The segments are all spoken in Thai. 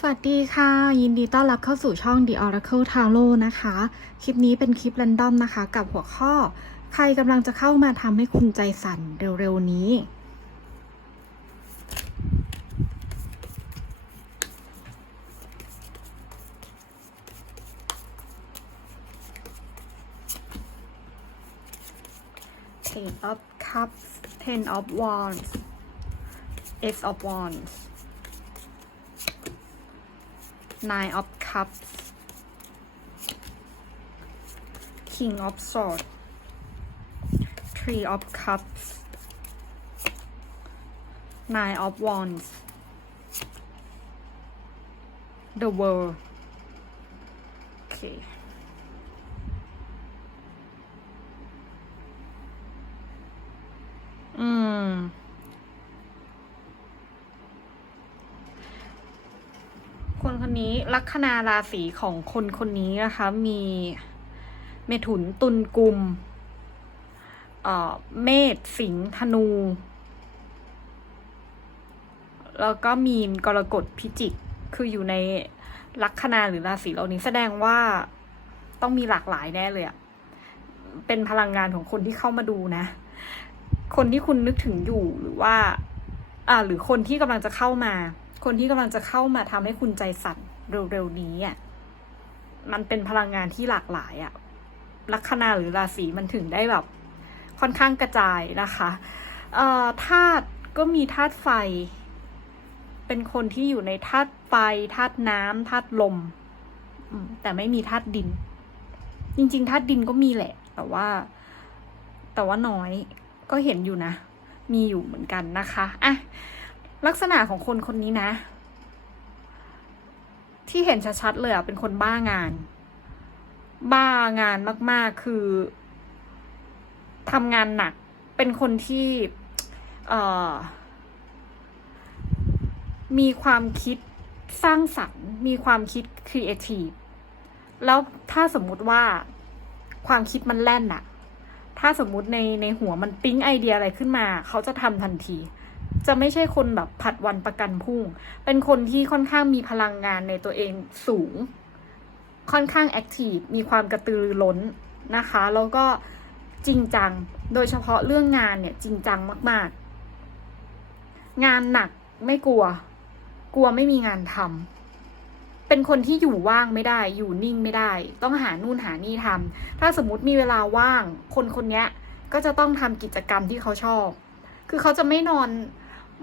สวัสดีค่ะ ยินดีต้อนรับเข้าสู่ช่อง The Oracle Tarot นะคะ คลิปนี้เป็นคลิป r รนดอมนะคะ กับหัวข้อ ใครกำลังจะเข้ามาทำให้คุณใจสั่นเร็วๆนี้ Ten of Cups Ten of Wands Ace of Wands Nine of Cups King of Swords Three of Cups Nine of Wands The World โอเค คนนนี้ลัคนาราศีของคนคนนี้นะคะ มีเมถุนตุลกุมเอ่อเมษสิงห์ธนู แล้วก็มีนกรกฎพิจิก คืออยู่ในลัคนาหรือราศีเหล่านี้แสดงว่าต้องมีหลากหลายแน่เลยอะเป็นพลังงานของคนที่เข้ามาดูนะ คนที่คุณนึกถึงอยู่หรือว่า อ่า หรือคนที่กำลังจะเข้ามา คนที่กำลังจะเข้ามาทำให้คุณใจสั่นเร็วๆนี้อะมันเป็นพลังงานที่หลากหลายอะลัคนาหรือราศีมันถึงได้แบบ ค่อนข้างกระจายนะคะเอ่อธาตุก็มีธาตุไฟ เป็นคนที่อยู่ในธาตุไฟธาตุน้ำธาตุลมอืมแต่ไม่มีธาตุดิน จริงๆธาตุดินก็มีแหละ แต่ว่า แต่ว่าน้อยก็เห็นอยู่นะ มีอยู่เหมือนกันนะคะอะ ลักษณะของคนคนนี้นะ ที่เห็นชัดๆเลยอะเป็นคนบ้างาน บ้างานมาก ๆ คือทำงานหนัก เป็นคนที่เอ่อมีความคิดสร้างสรรค์ มีความคิดครีเอทีฟแล้วถ้าสมมุติว่าความคิดมันแล่นอะถ้าสมมุติในในหัวมันปิ๊งไอเดียอะไรขึ้นมา เขาจะทำทันที จะไม่ใช่คนแบบผัดวันประกันพรุ่ง เป็นคนที่ค่อนข้างมีพลังงานในตัวเองสูง ค่อนข้างแอคทีฟ มีความกระตือรือร้นนะคะ แล้วก็จริงจัง โดยเฉพาะเรื่องงานเนี่ยจริงจังมาก ๆ งานหนักไม่กลัว กลัวไม่มีงานทำ เป็นคนที่อยู่ว่างไม่ได้ อยู่นิ่งไม่ได้ ต้องหานู่นหานี่ทำ ถ้าสมมติมีเวลาว่าง คนคนนี้ก็จะต้องทำกิจกรรมที่เขาชอบ คือเขาจะไม่นอน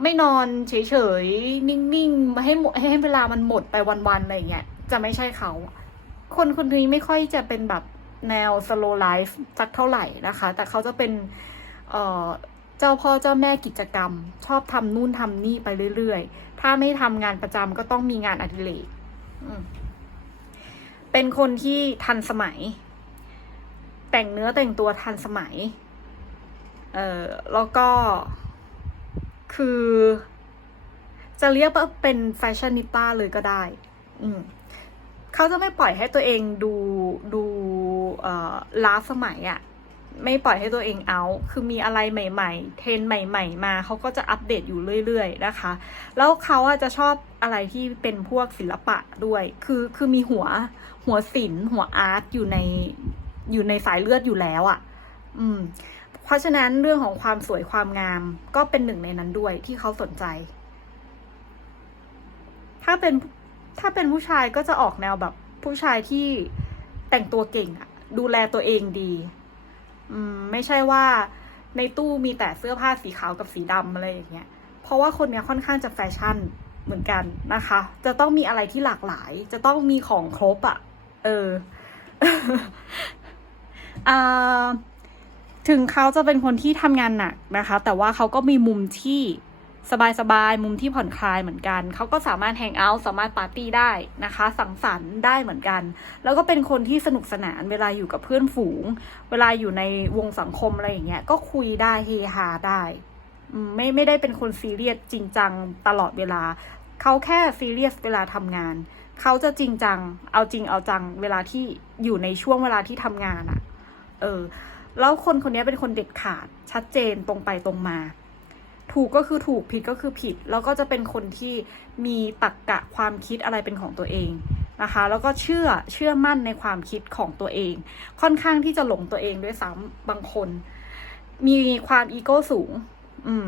ไม่นอนเฉยๆ นิ่งๆ ให้หมดให้เวลามันหมดไปวันๆ อะไรเงี้ย จะไม่ใช่เขา คนคนนี้ไม่ค่อยจะเป็นแบบแนว slow life สักเท่าไหร่นะคะ แต่เขาจะเป็น เอ่อ เจ้าพ่อเจ้าแม่กิจกรรม ชอบทำนู่นทำนี่ไปเรื่อยๆ ถ้าไม่ทำงานประจำก็ต้องมีงานอดิเรกเป็นคนที่ทันสมัย แต่งเนื้อแต่งตัวทันสมัย เอ่อ แล้วก็ คือ จะเรียกว่าเป็นแฟชั่นนิต้าเลยก็ได้ อืมเขาจะไม่ปล่อยให้ตัวเองดูดูล้าสมัยอะ่ะ ไม่ปล่อยให้ตัวเองเอา คือมีอะไรใหม่ๆ เทรนใหม่ ๆ มาเขาก็จะอัปเดตอยู่เรื่อยๆนะคะ แล้วเขาอะจะชอบอะไรที่เป็นพวกศิลปะด้วย คือคือมีหัวหัวศิลป์หัวอาร์ตอยู่ในอยู่ในสายเลือดอยู่แล้วอะ่ะ อืม เพราะฉะนั้นเรื่องของความสวยความงามก็เป็นหนึ่งในนั้นด้วยที่เขาสนใจ ถ้าเป็นถ้าเป็นผู้ชายก็จะออกแนวแบบผู้ชายที่แต่งตัวเก่งอะดูแลตัวเองดี อืม ไม่ใช่ว่าในตู้มีแต่เสื้อผ้าสีขาวกับสีดำอะไรอย่างเงี้ย เพราะว่าคนเนี้ยค่อนข้างจะแฟชั่นเหมือนกันนะคะ จะต้องมีอะไรที่หลากหลาย จะต้องมีของครบอะ่ะเออ อ่า ถึงเขาจะเป็นคนที่ทำงานหนักนะคะ แต่ว่าเขาก็มีมุมที่สบายๆ มุมที่ผ่อนคลายเหมือนกัน เขาก็สามารถแฮงเอาท์สามารถปาร์ตี้ได้นะคะ สังสรรค์ได้เหมือนกัน แล้วก็เป็นคนที่สนุกสนานเวลาอยู่กับเพื่อนฝูง เวลาอยู่ในวงสังคมอะไรอย่างเงี้ย ก็คุยได้เฮฮาได้อืมไม่ไม่ได้เป็นคนซีเรียสจริงจังตลอดเวลา เขาแค่ซีเรียสเวลาทำงาน เขาจะจริงจัง เอาจริงเอาจังเวลาที่อยู่ในช่วงเวลาที่ทำงานอะ่ะ เออ แล้วคนคนนี้เป็นคนเด็ดขาดชัดเจนตรงไปตรงมา ถูกก็คือถูกผิดก็คือผิด แล้วก็จะเป็นคนที่มีตรรกะความคิดอะไรเป็นของตัวเองนะคะ แล้วก็เชื่อเชื่อมั่นในความคิดของตัวเอง ค่อนข้างที่จะหลงตัวเองด้วยซ้ำบางคน มีความอีโก้สูง อืม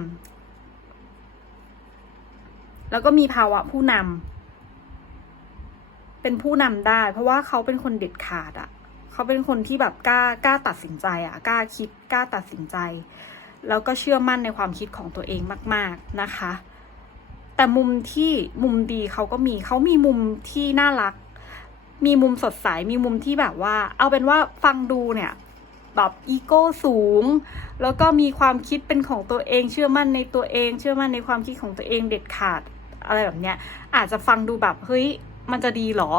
แล้วก็มีภาวะผู้นำเป็นผู้นำได้ เพราะว่าเขาเป็นคนเด็ดขาดอะ่ะ เขาเป็นคนที่แบบกล้ากล้าตัดสินใจอะ่ะกล้าคิดกล้าตัดสินใจ แล้วก็เชื่อมั่นในความคิดของตัวเองมาก ๆนะคะ แต่มุมที่มุมดีเขาก็มีเขามีมุมที่น่ารัก มีมุมสดใสมีมุมที่แบบว่า เอาเป็นว่าฟังดูเนี่ยแบบอีโก้สูง แล้วก็มีความคิดเป็นของตัวเอง เชื่อมั่นในตัวเอง เชื่อมั่นในความคิดของตัวเองเด็ดขาดอะไรแบบเนี้ยอาจจะฟังดูแบบเฮ้ยมันจะดีหรอ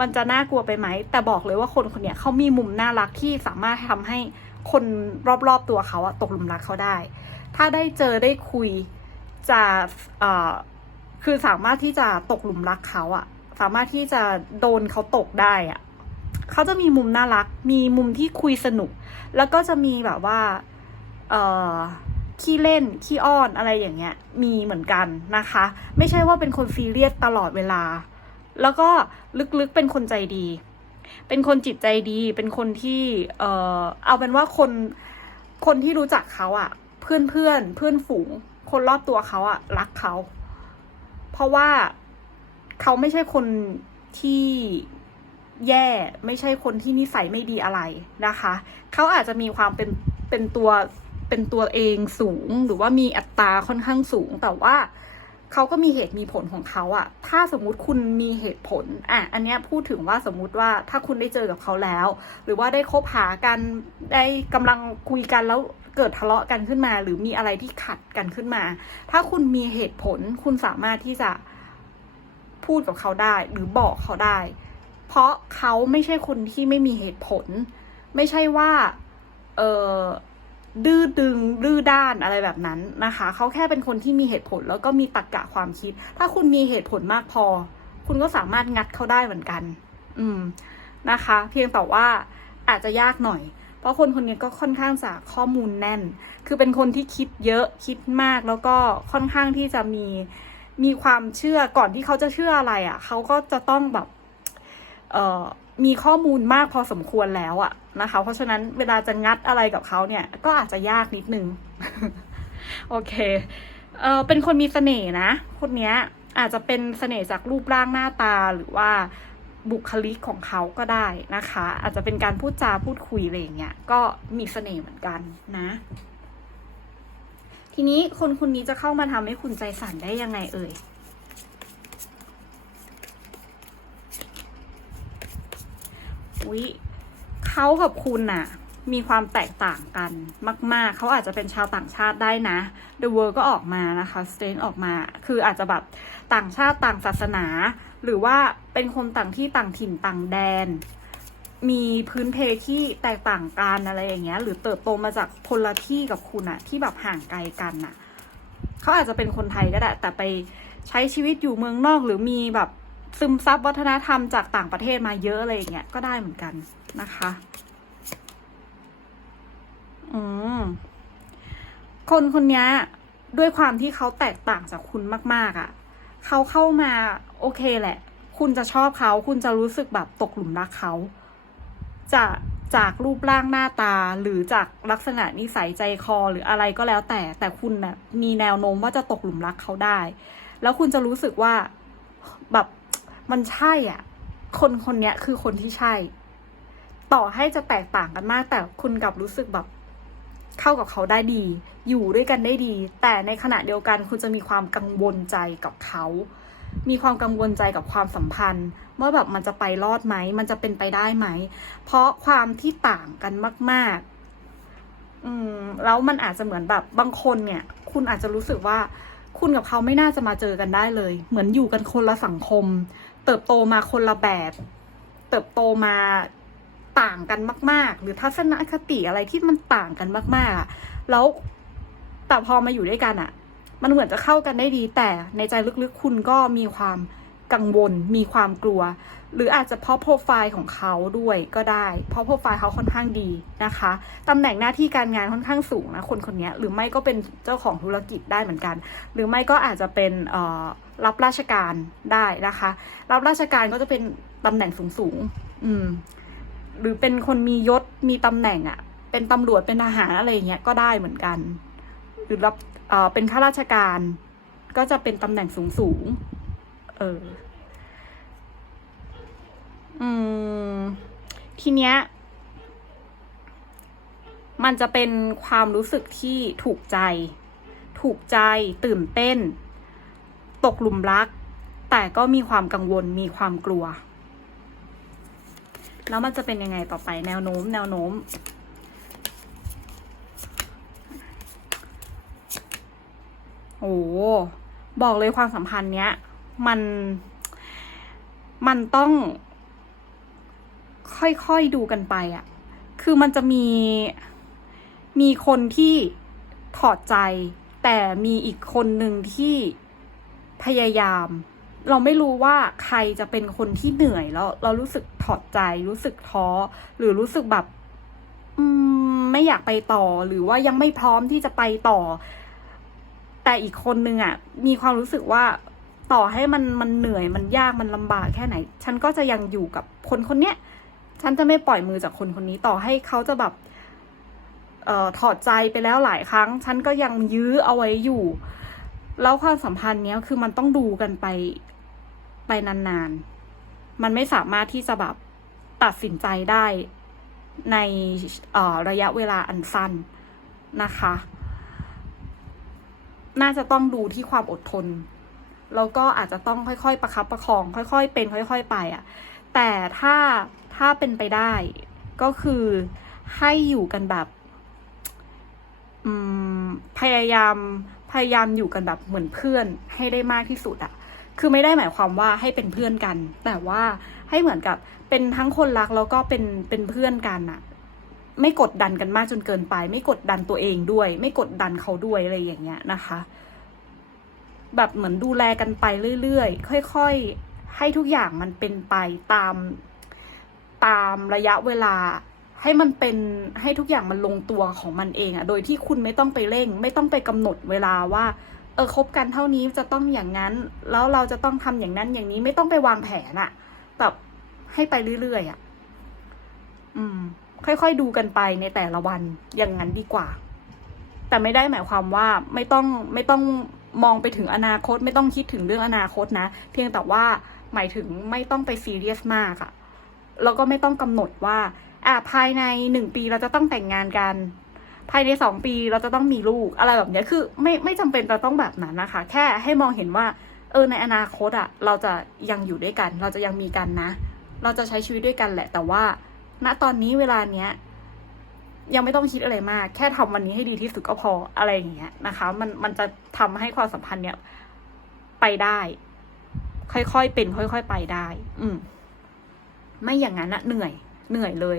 มันจะน่ากลัวไปไหม แต่บอกเลยว่าคนคนเนี้ยเขามีมุมน่ารักที่สามารถทำให้คนรอบๆตัวเขาอะตกหลุมรักเขาได้ ถ้าได้เจอได้คุยจะเอ่อคือสามารถที่จะตกหลุมรักเขาอะสามารถที่จะโดนเขาตกได้อะเขาจะมีมุมน่ารัก มีมุมที่คุยสนุก แล้วก็จะมีแบบว่า เอ่อขี้เล่นขี้อ้อนอะไรอย่างเงี้ย มีเหมือนกันนะคะ ไม่ใช่ว่าเป็นคนซีเรียสตลอดเวลา แล้วก็ลึกๆเป็นคนใจดี เป็นคนจิตใจดี เป็นคนที่ เอ่อเอาเป็นว่าคน คนที่รู้จักเขาอะเพื่อนเพื่อนเพื่อนฝูง คนรอบตัวเขาอะรักเขา เพราะว่าเขาไม่ใช่คนที่แย่ไม่ใช่คนที่นิสัยไม่ดีอะไรนะคะ เขาอาจจะมีความเป็นเป็นตัวเป็นตัวเองสูงหรือว่ามีอัตราค่อนข้างสูงแต่ว่า เขาก็มีเหตุมีผลของเขาอะถ้าสมมุติคุณมีเหตุผลอะอันเนี้ยพูดถึงว่าสมมุติว่าถ้าคุณได้เจอกับเขาแล้ว หรือว่าได้คบหากันได้กำลังคุยกันแล้วเกิดทะเลาะกันขึ้นมา หรือมีอะไรที่ขัดกันขึ้นมา ถ้าคุณมีเหตุผลคุณสามารถที่จะพูดกับเขาได้ หรือบอกเขาได้ เพราะเขาไม่ใช่คนที่ไม่มีเหตุผล ไม่ใช่ว่า เออ ดื้อดึงดื้อด้านอะไรแบบนั้นนะคะ เขาแค่เป็นคนที่มีเหตุผลแล้วก็มีตรรกะความคิด ถ้าคุณมีเหตุผลมากพอ คุณก็สามารถงัดเขาได้เหมือนกัน อืมนะคะ เพียงแต่ว่าอาจจะยากหน่อย เพราะคนคนนี้ก็ค่อนข้างจะข้อมูลแน่น คือเป็นคนที่คิดเยอะคิดมากแล้วก็ค่อนข้างที่จะมีมีความเชื่อก่อนที่เขาจะเชื่ออะไรอะ่ะ เขาก็จะต้องแบบ เอ่อมีข้อมูลมากพอสมควรแล้วอะ นะคะ เพราะฉะนั้นเวลาจะงัดอะไรกับเขาเนี่ย ก็อาจจะยากนิดนึง โอเค เออเป็นคนมีเสน่ห์นะ คนเนี้ยอาจจะเป็นเสน่ห์จากรูปร่างหน้าตาหรือว่าบุคลิกของเขาก็ได้นะคะ อาจจะเป็นการพูดจาพูดคุยอะไรอย่างเงี้ยก็มีเสน่ห์เหมือนกันนะ ทีนี้คนคนนี้จะเข้ามาทำให้คุณใจสั่นได้ยังไงเอ่ยอุ๊ย เขากับคุณน่ะ มีความแตกต่างกันมาก ๆ เขาอาจจะเป็นชาวต่างชาติได้นะ The World ก็ออกมานะคะ Stain ออกมา คืออาจจะแบบต่างชาติต่างศาสนา หรือว่าเป็นคนต่างที่ต่างถิ่นต่างแดน มีพื้นเพที่แตกต่างกันอะไรอย่างเงี้ย หรือเติบโตมาจากคนละที่กับคุณอะที่แบบห่างไกลกันน่ะเขาอาจจะเป็นคนไทยก็ได้ แต่ไปใช้ชีวิตอยู่เมืองนอกหรือมีแบบซึมซับวัฒนธรรมจากต่างประเทศมาเยอะอะไรอย่างเงี้ยก็ได้เหมือนกัน นะคะ อืม คนคนนี้ด้วยความที่เขาแตกต่างจากคุณมาก ๆอะ่ะ เขาเข้ามาโอเคแหละ คุณจะชอบเขา คุณจะรู้สึกแบบตกหลุมรักเขา จะจากรูปร่างหน้าตาหรือจากลักษณะนิสัยใจคอหรืออะไรก็แล้วแต่ แต่คุณนะ่ะมีแนวโน้มว่าจะตกหลุมรักเขาได้ แล้วคุณจะรู้สึกว่าแบบมันใช่อะ คนคนนี้คือคนที่ใช่ ต่อให้จะแตกต่างกันมาก แต่คุณกลับรู้สึกแบบเข้ากับเขาได้ดี อยู่ด้วยกันได้ดี แต่ในขณะเดียวกันคุณจะมีความกังวลใจกับเขา มีความกังวลใจกับความสัมพันธ์ว่าแบบมันจะไปรอดไหม มันจะเป็นไปได้ไหม เพราะความที่ต่างกันมาก ๆ อืมแล้วมันอาจจะเหมือนแบบบางคนเนี่ย คุณอาจจะรู้สึกว่าคุณกับเขาไม่น่าจะมาเจอกันได้เลย เหมือนอยู่กันคนละสังคม เติบโตมาคนละแบบ เติบโตมา ต่างกันมาก ๆ หรือทัศนคติอะไรที่มันต่างกันมาก ๆ แล้วแต่พอมาอยู่ด้วยกันอะมันเหมือนจะเข้ากันได้ดี แต่ในใจลึกๆคุณก็มีความกังวล มีความกลัว หรืออาจจะเพราะโปรไฟล์ของเขาด้วยก็ได้ เพราะโปรไฟล์เขาค่อนข้างดีนะคะตำแหน่งหน้าที่การงานค่อนข้างสูงนะคนคนนี้หรือไม่ก็เป็นเจ้าของธุรกิจได้เหมือนกัน หรือไม่ก็อาจจะเป็นรับราชการได้นะคะ รับราชการก็จะเป็นตำแหน่งสูงสูงๆอืม หรือเป็นคนมียศมีตำแหน่งอะ่ะ เป็นตำรวจเป็นทหารอะไรเงี้ยก็ได้เหมือนกัน หรือรับเอ่อเป็นข้าราชการก็จะเป็นตำแหน่งสูงสูงเอออืมทีเนี้ยมันจะเป็นความรู้สึกที่ถูกใจ ถูกใจตื่นเต้น ตกหลุมรัก แต่ก็มีความกังวลมีความกลัว แล้วมันจะเป็นยังไงต่อไปแนวโน้ม แนวโน้ม โอ้บอกเลยความสัมพันธ์เนี้ย มัน มันต้อง ค่อยๆดูกันไปอะคือมันจะมี มีคนที่ถอดใจ แต่มีอีกคนหนึ่งที่พยายาม เราไม่รู้ว่าใครจะเป็นคนที่เหนื่อยแล้ว เรารู้สึกถอดใจ รู้สึกท้อ หรือรู้สึกแบบไม่อยากไปต่อ หรือว่ายังไม่พร้อมที่จะไปต่อ แต่อีกคนนึงอะ มีความรู้สึกว่าต่อให้มันมันเหนื่อยมันยากมันลำบากแค่ไหน ฉันก็จะยังอยู่กับคนคนเนี้ยฉันจะไม่ปล่อยมือจากคนคนนี้ต่อให้เขาจะแบบเอ่อถอดใจไปแล้วหลายครั้ง ฉันก็ยังยื้อเอาไว้อยู่ แล้วความสัมพันธ์เนี้ยคือมันต้องดูกันไป ไปนานๆ มันไม่สามารถที่จะแบบตัดสินใจได้ในระยะเวลาอันสั้นนะคะ น่าจะต้องดูที่ความอดทน แล้วก็อาจจะต้องค่อยๆ ประคับประคอง ค่อยๆ เป็น ค่อย ๆ ไปอะ่ะ แต่ถ้าถ้าเป็นไปได้ก็คือให้อยู่กันแบบพยายามพยายามอยู่กันแบบเหมือนเพื่อนให้ได้มากที่สุดอะ คือไม่ได้หมายความว่าให้เป็นเพื่อนกัน แต่ว่าให้เหมือนกับเป็นทั้งคนรักแล้วก็เป็นเป็นเพื่อนกันอะไม่กดดันกันมากจนเกินไป ไม่กดดันตัวเองด้วย ไม่กดดันเขาด้วยอะไรอย่างเงี้ยนะคะ แบบเหมือนดูแลกันไปเรื่อยๆค่อย ๆ ให้ทุกอย่างมันเป็นไปตามตามระยะเวลาให้มันเป็นให้ทุกอย่างมันลงตัวของมันเองอะโดยที่คุณไม่ต้องไปเร่ง ไม่ต้องไปกำหนดเวลาว่า เออคบกันเท่านี้จะต้องอย่างนั้น แล้วเราจะต้องทำอย่างนั้นอย่างนี้ไม่ต้องไปวางแผนอะแบบให้ไปเรื่อยๆอะอืม ค่อยๆดูกันไปในแต่ละวันอย่างนั้นดีกว่า แต่ไม่ได้หมายความว่าไม่ต้องไม่ต้องมองไปถึงอนาคต ไม่ต้องคิดถึงเรื่องอนาคตนะ เพียงแต่ว่าหมายถึงไม่ต้องไปซีเรียสมากอะแล้วก็ไม่ต้องกำหนดว่า อะภายในหนึ่งปีเราจะต้องแต่งงานกัน ภายในสองปีเราจะต้องมีลูกอะไรแบบนี้คือไม่ไม่จำเป็นจะต้องแบบนั้นนะคะ แค่ให้มองเห็นว่า เออในอนาคตอะเราจะยังอยู่ด้วยกัน เราจะยังมีกันนะ เราจะใช้ชีวิตด้วยกันแหละ แต่ว่า ณตอนนี้เวลาเนี้ยยังไม่ต้องคิดอะไรมาก แค่ทำวันนี้ให้ดีที่สุดก็พออะไรอย่างเงี้ยนะคะ มันมันจะทำให้ความสัมพันธ์เนี้ยไปได้ ค่อยๆเป็น ค่อย ๆ ไปได้ อืม ไม่อย่างนั้นอะเหนื่อย เหนื่อยเลย